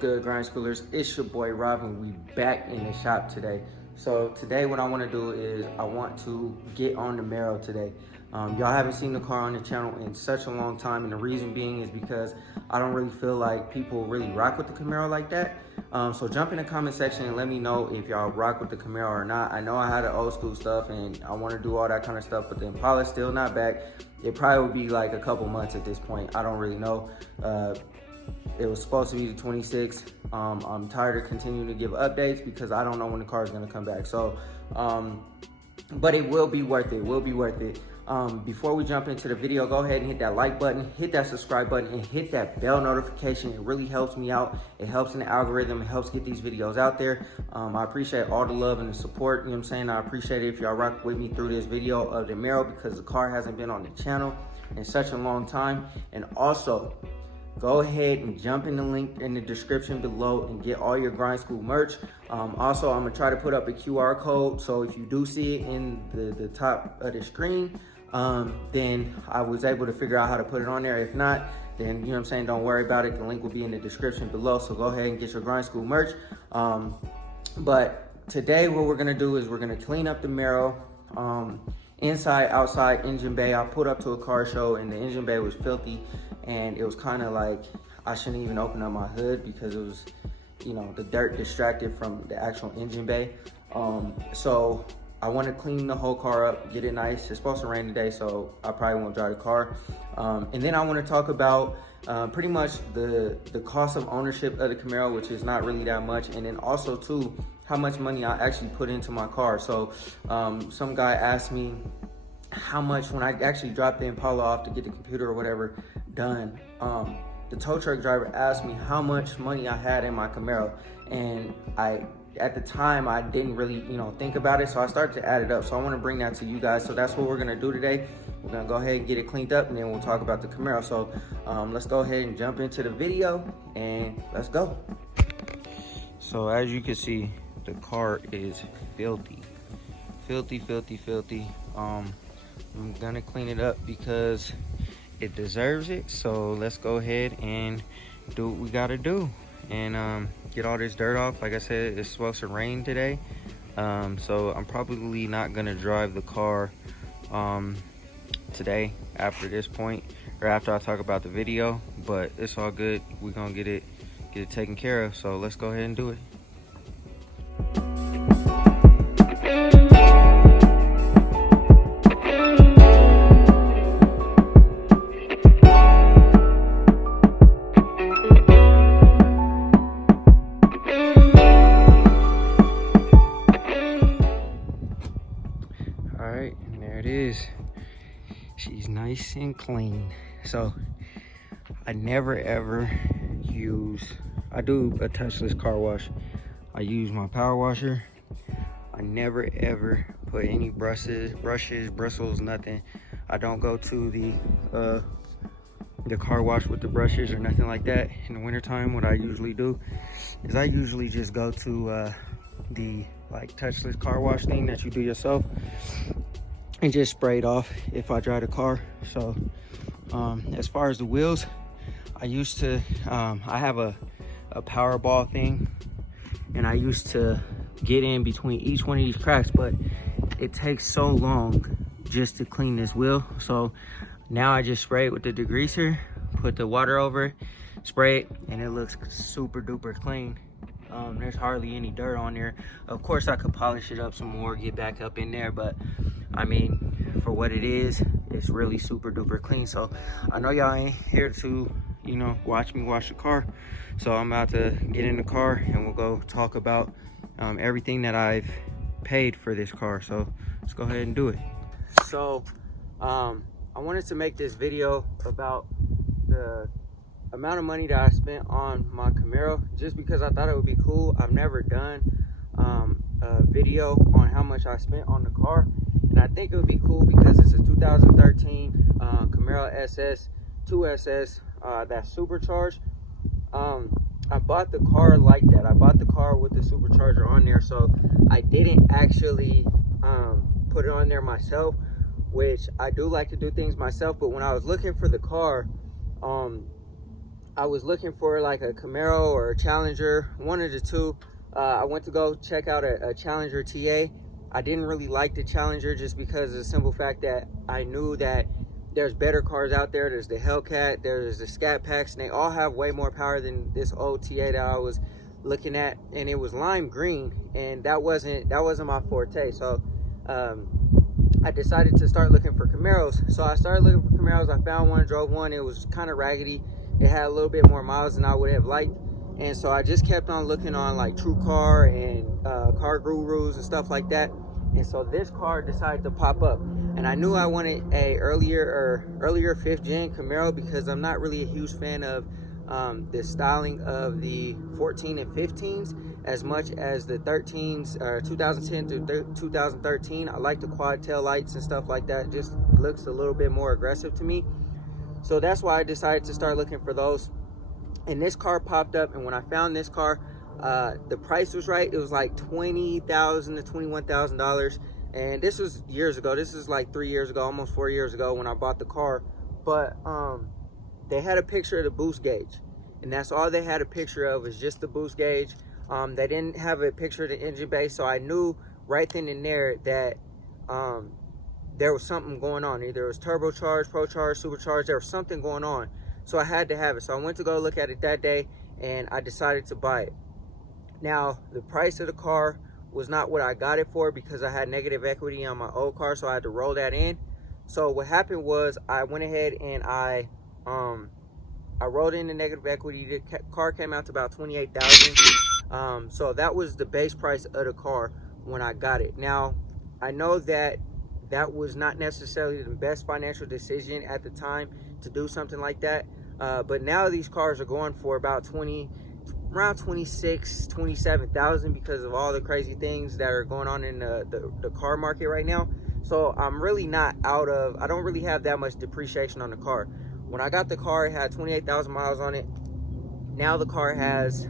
good, grind schoolers? It's your boy Robin. We back in the shop today. So today what I want to do is I want to get on the Camaro today. Y'all haven't seen the car on the channel in such a long time, and the reason being is because I don't really feel like people really rock with the Camaro like that. So jump in the comment section and let me know if y'all rock with the Camaro or not. I know I had the old school stuff and I want to do all that kind of stuff, but the Impala's still not back. It probably would be like a couple months at this point. I don't really know. It was supposed to be the 26th. I'm tired of continuing to give updates because I don't know when the car is going to come back. So, but it will be worth it. It will be worth it. Before we jump into the video, go ahead and hit that like button, hit that subscribe button, and hit that bell notification. It really helps me out. It helps in the algorithm. It helps get these videos out there. I appreciate all the love and the support. You know what I'm saying? I appreciate it if y'all rock with me through this video of the Camaro because the car hasn't been on the channel in such a long time. And also, go ahead and jump in the link in the description below and get all your grind school merch. Also, I'm gonna try to put up a QR code, so if you do see it in the top of the screen, then I was able to figure out how to put it on there. If not, then you know what I'm saying, don't worry about it. The link will be in the description below, so go ahead and get your grind school merch. But today what we're gonna do is we're gonna clean up the Camaro. Inside, outside, engine bay. I pulled up to a car show and the engine bay was filthy, and it was kind of like I shouldn't even open up my hood because it was, you know, the dirt distracted from the actual engine bay. So I want to clean the whole car up, get it nice. It's supposed to rain today, so I probably won't drive the car. And then I want to talk about pretty much the cost of ownership of the Camaro, which is not really that much, and then also too how much money I actually put into my car. So some guy asked me how much, when I actually dropped the Impala off to get the computer or whatever done, the tow truck driver asked me how much money I had in my Camaro, and at the time I didn't really, you know, think about it, so I started to add it up. So I want to bring that to you guys. So that's what we're gonna do today. We're gonna go ahead and get it cleaned up, and then we'll talk about the Camaro. So let's go ahead and jump into the video and let's go. So as you can see, the car is filthy. I'm gonna clean it up because it deserves it. So let's go ahead and do what we gotta do and get all this dirt off. Like I said, it's supposed to rain today, so I'm probably not gonna drive the car today after this point, or after I talk about the video, but it's all good. We're gonna get it taken care of. So let's go ahead and do it. She's nice and clean. So I never ever I do a touchless car wash. I use my power washer. I never ever put any brushes, bristles, nothing. I don't go to the car wash with the brushes or nothing like that. In the wintertime, what I usually do is I usually just go to the like touchless car wash thing that you do yourself and just spray it off if I drive the car. So as far as the wheels, I used to I have a power ball thing, and I used to get in between each one of these cracks, but it takes so long just to clean this wheel. So now I just spray it with the degreaser, put the water over it, spray it, and it looks super duper clean. There's hardly any dirt on there. Of course I could polish it up some more, get back up in there, but I mean, for what it is, it's really super duper clean. So I know y'all ain't here to, you know, watch me wash the car, so I'm about to get in the car and we'll go talk about everything that I've paid for this car. So let's go ahead and do it. So I wanted to make this video about the amount of money that I spent on my Camaro, just because I thought it would be cool. I've never done a video on how much I spent on the car, and I think it would be cool because it's a 2013 Camaro SS 2SS that's supercharged. I bought the car like that. I bought the car with the supercharger on there, so I didn't actually put it on there myself, which I do like to do things myself. But when I was looking for the car, I was looking for like a Camaro or a Challenger, one of the two. I went to go check out a Challenger TA. I didn't really like the Challenger just because of the simple fact that I knew that there's better cars out there. There's the Hellcat, there's the Scat Packs, and they all have way more power than this old TA that I was looking at, and it was lime green, and that wasn't my forte. So I decided to start looking for Camaros. So I started looking for Camaros. I found one, drove one. It was kind of raggedy. It had a little bit more miles than I would have liked, and so I just kept on looking on like TrueCar and Car Gurus and stuff like that. And so this car decided to pop up, and I knew I wanted a earlier 5th gen Camaro because I'm not really a huge fan of the styling of the 14 and 15s as much as the 13s, 2010 to 2013. I like the quad tail lights and stuff like that. It just looks a little bit more aggressive to me. So that's why I decided to start looking for those. And this car popped up, and when I found this car, the price was right. It was like $20,000 to $21,000, and this was years ago. This is like 3 years ago, almost 4 years ago when I bought the car. But they had a picture of the boost gauge, and that's all they had a picture of, is just the boost gauge. They didn't have a picture of the engine bay, so I knew right then and there that there was something going on. Either it was turbocharged, procharged, supercharged. There was something going on, so I had to have it. So I went to go look at it that day, and I decided to buy it. Now, the price of the car was not what I got it for because I had negative equity on my old car, so I had to roll that in. So what happened was I went ahead and I rolled in the negative equity. The car came out to about $28,000. So that was the base price of the car when I got it. Now, I know that that was not necessarily the best financial decision at the time to do something like that. But now these cars are going for about around 26, 27,000 because of all the crazy things that are going on in the car market right now. So I'm really not I don't really have that much depreciation on the car. When I got the car, it had 28,000 miles on it. Now the car has,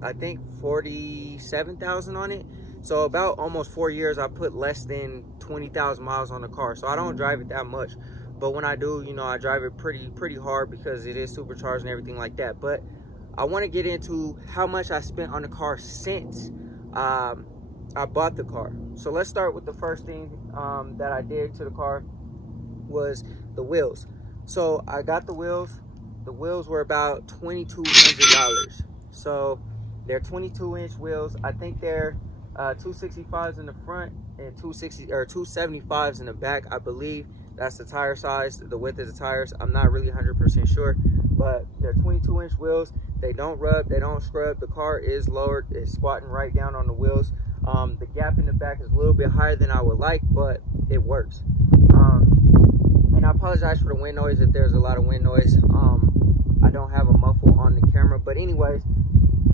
I think, 47,000 on it. So about almost 4 years, I put less than 20,000 miles on the car. So I don't drive it that much. But when I do, you know, I drive it pretty hard because it is supercharged and everything like that. But I want to get into how much I spent on the car since I bought the car. So let's start with the first thing that I did to the car was the wheels. So I got the wheels. The wheels were about $2,200. So they're 22-inch wheels. I think they're 265s in the front and 275s in the back. I believe that's the tire size, the width of the tires. I'm not really 100% sure, but they're 22-inch wheels. They don't rub, they don't scrub. The car is lowered, it's squatting right down on the wheels. The gap in the back is a little bit higher than I would like, but it works. And I apologize for the wind noise if there's a lot of wind noise. I don't have a muffle on the camera, but anyways,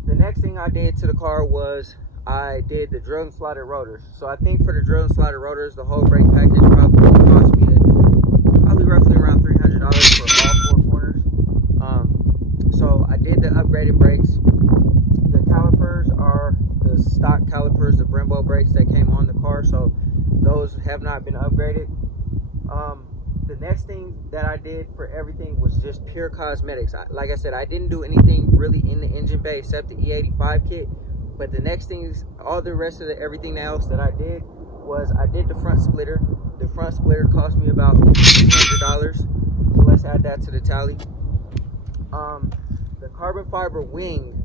the next thing I did to the car was I did the drill and slotted rotors. So I think for the drill and slotted rotors, the whole brake package probably cost me roughly around $300 for all 4 corners. So I did the upgraded brakes. The calipers are the stock calipers, the Brembo brakes that came on the car, so those have not been upgraded. The next thing that I did for everything was just pure cosmetics. Like I said, I didn't do anything really in the engine bay except the E85 kit. But the next things, all the rest of everything else that I did was I did the front splitter. The front splitter cost me about $200. So let's add that to the tally. The carbon fiber wing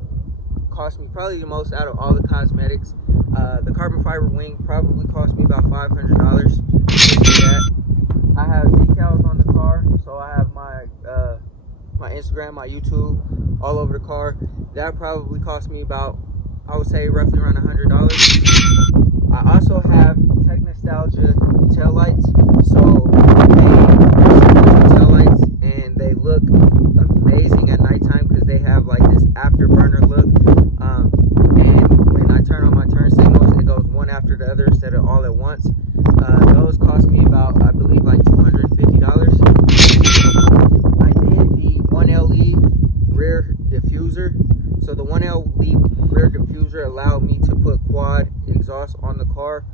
cost me probably the most out of all the cosmetics. The carbon fiber wing probably cost me about $500. For that. I have decals on the car, so I have my Instagram, my YouTube, all over the car. That probably cost me about, I would say, roughly around $100. I also have Tech Nostalgia tail lights. So they tail lights, and they look amazing at nighttime because they have like this afterburner look. And when I turn on my turn signals, it goes one after the other instead of all at once. Those cost me about, I believe, like $250. I did the 1LE rear diffuser. So the 1LE rear diffuser allowed me to put quad exhaust on the car.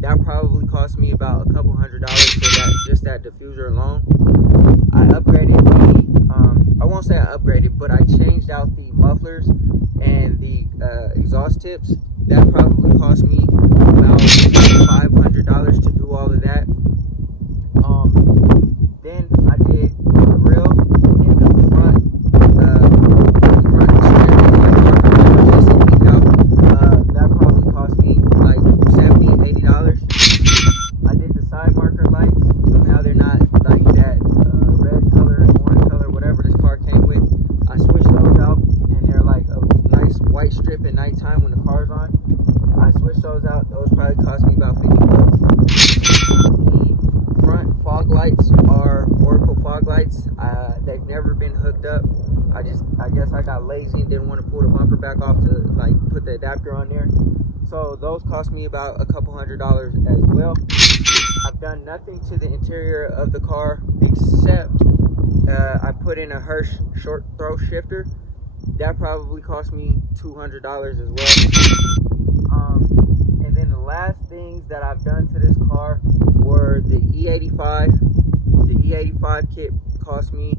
That probably cost me about a couple $100s for that, just that diffuser alone. I upgraded the, I won't say I upgraded, but I changed out the mufflers and the exhaust tips. That probably cost me about $500 to do all of that. Then I did the grill in the front trim, that probably cost me like $70, $80. I did the side marker lights, so now they're not like that red color, orange color, whatever this car came with. I switched those out, and they're like a nice white strip at nighttime when the car's on. I switched those out. Those probably cost me about $50. The front fog lights are Oracle fog lights. They've never been hooked up. I guess I got lazy and didn't want to pull the bumper back off to like put the adapter on there. So those cost me about a couple $100 as well. I've done nothing to the interior of the car except I put in a Hirsch short throw shifter. That probably cost me $200 as well. And then the last things that I've done to this car were the E85. The E85 kit cost me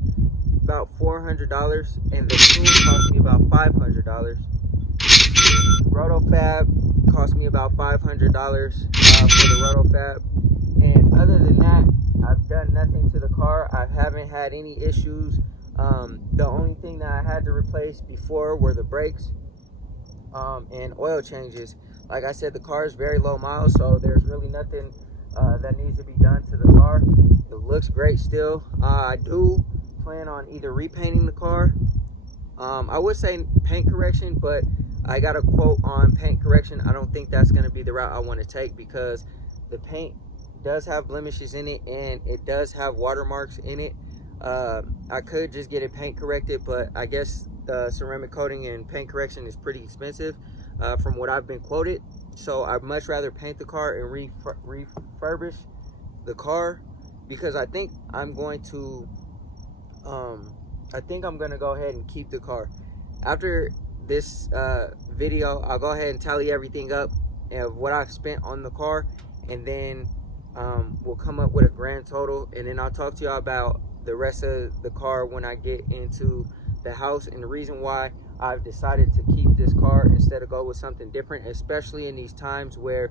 about $400, and the tools cost me about $500. The RotoFab cost me about $500 for the RotoFab. And other than that, I've done nothing to the car. I haven't had any issues. The only thing that I had to replace before were the brakes and oil changes. Like I said, the car is very low miles, so there's really nothing that needs to be done to the car. It looks great still. I do plan on either repainting the car. I would say paint correction, but I got a quote on paint correction. I don't think that's going to be the route I want to take, because the paint does have blemishes in it and it does have watermarks in it. I could just get it paint corrected, but I guess ceramic coating and paint correction is pretty expensive from what I've been quoted. So I'd much rather paint the car and refurbish the car, because I think I'm going to go ahead and keep the car. After this video, I'll go ahead and tally everything up of what I've spent on the car, and then we'll come up with a grand total, and then I'll talk to y'all about the rest of the car when I get into the house, and the reason why I've decided to keep this car instead of go with something different, especially in these times where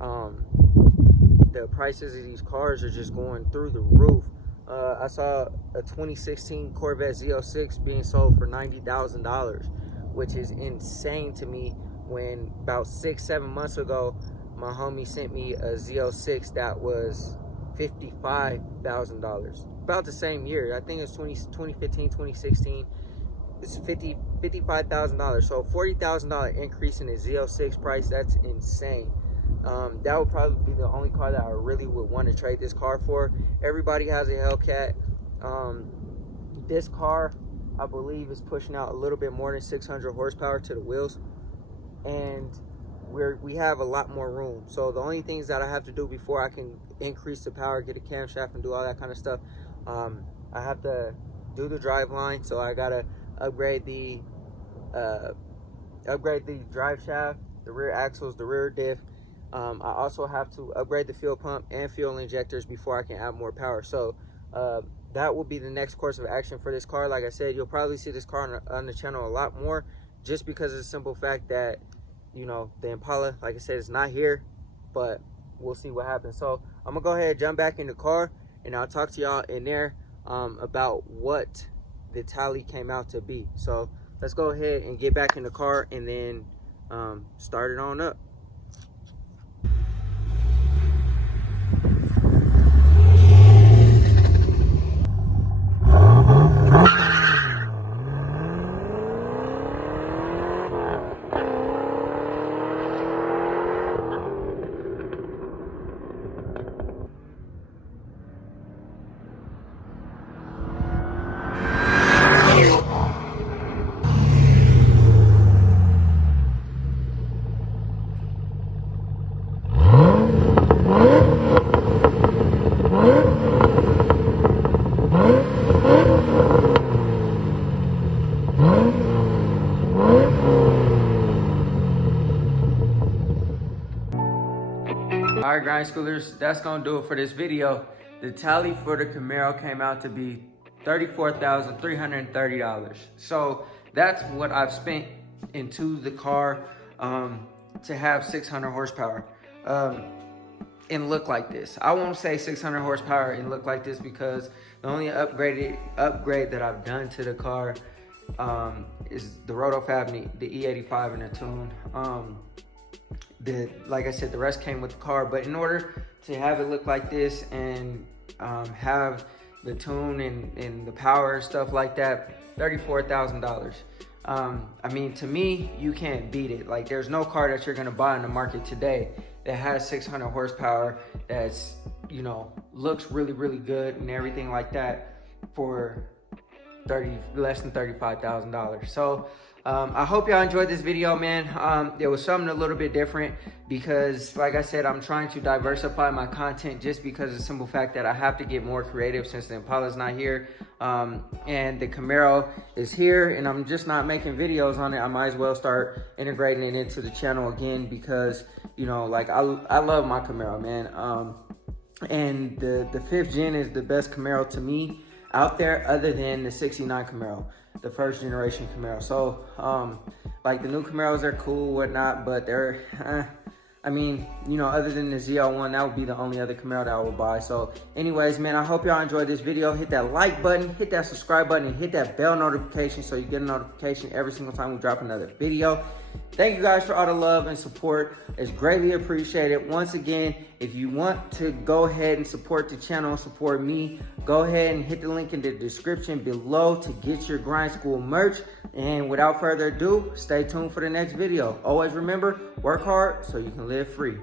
the prices of these cars are just going through the roof. I saw a 2016 Corvette Z06 being sold for $90,000, which is insane to me, when about 6-7 months ago my homie sent me a Z06 that was $55,000. About the same year. I think it's 2015, 2016. It's $55,000. So $40,000 increase in the Z06 price. That's insane. That would probably be the only car that I really would want to trade this car for. Everybody has a Hellcat. This car, I believe, is pushing out a little bit more than 600 horsepower to the wheels, and we have a lot more room. So the only things that I have to do before I can increase the power, get a camshaft, and do all that kind of stuff, I have to do the drive line. So I gotta upgrade the drive shaft, the rear axles, the rear diff. I also have to upgrade the fuel pump and fuel injectors before I can add more power. So that will be the next course of action for this car. Like I said, you'll probably see this car on the channel a lot more, just because of the simple fact that, you know, the Impala, like I said, is not here, but we'll see what happens. So I'm gonna go ahead and jump back in the car, and I'll talk to y'all in there about what the tally came out to be. So let's go ahead and get back in the car, and then start it on up. grind schoolers, that's gonna do it for this video. The tally for the Camaro came out to be $34,330. So that's what I've spent into the car to have 600 horsepower and look like this. I won't say 600 horsepower and look like this because the only upgrade that I've done to the car is the Rotofab, the E85 and the tune. Like I said, the rest came with the car, but in order to have it look like this and have the tune and the power and stuff like that, $34,000. I mean, to me, you can't beat it. Like, there's no car that you're gonna buy in the market today that has 600 horsepower that's, you know, looks really, really good and everything like that for less than $35,000. So I hope y'all enjoyed this video, man. It was something a little bit different because, like I said, I'm trying to diversify my content just because of the simple fact that I have to get more creative since the Impala's not here and the Camaro is here, and I'm just not making videos on it. I might as well start integrating it into the channel again because, you know, like I love my Camaro, man. And the 5th gen is the best Camaro to me out there other than the 69 Camaro, the 1st generation Camaro. So like the new Camaros are cool, whatnot, but they're I mean, you know, other than the ZL1, that would be the only other Camaro that I would buy. So anyways, man, I hope y'all enjoyed this video. Hit that like button, hit that subscribe button, and hit that bell notification so you get a notification every single time we drop another video. Thank you guys for all the love and support. It's greatly appreciated. Once again, if you want to go ahead and support the channel and support me, go ahead and hit the link in the description below to get your Grind School merch. And without further ado, stay tuned for the next video. Always remember, work hard so you can live free.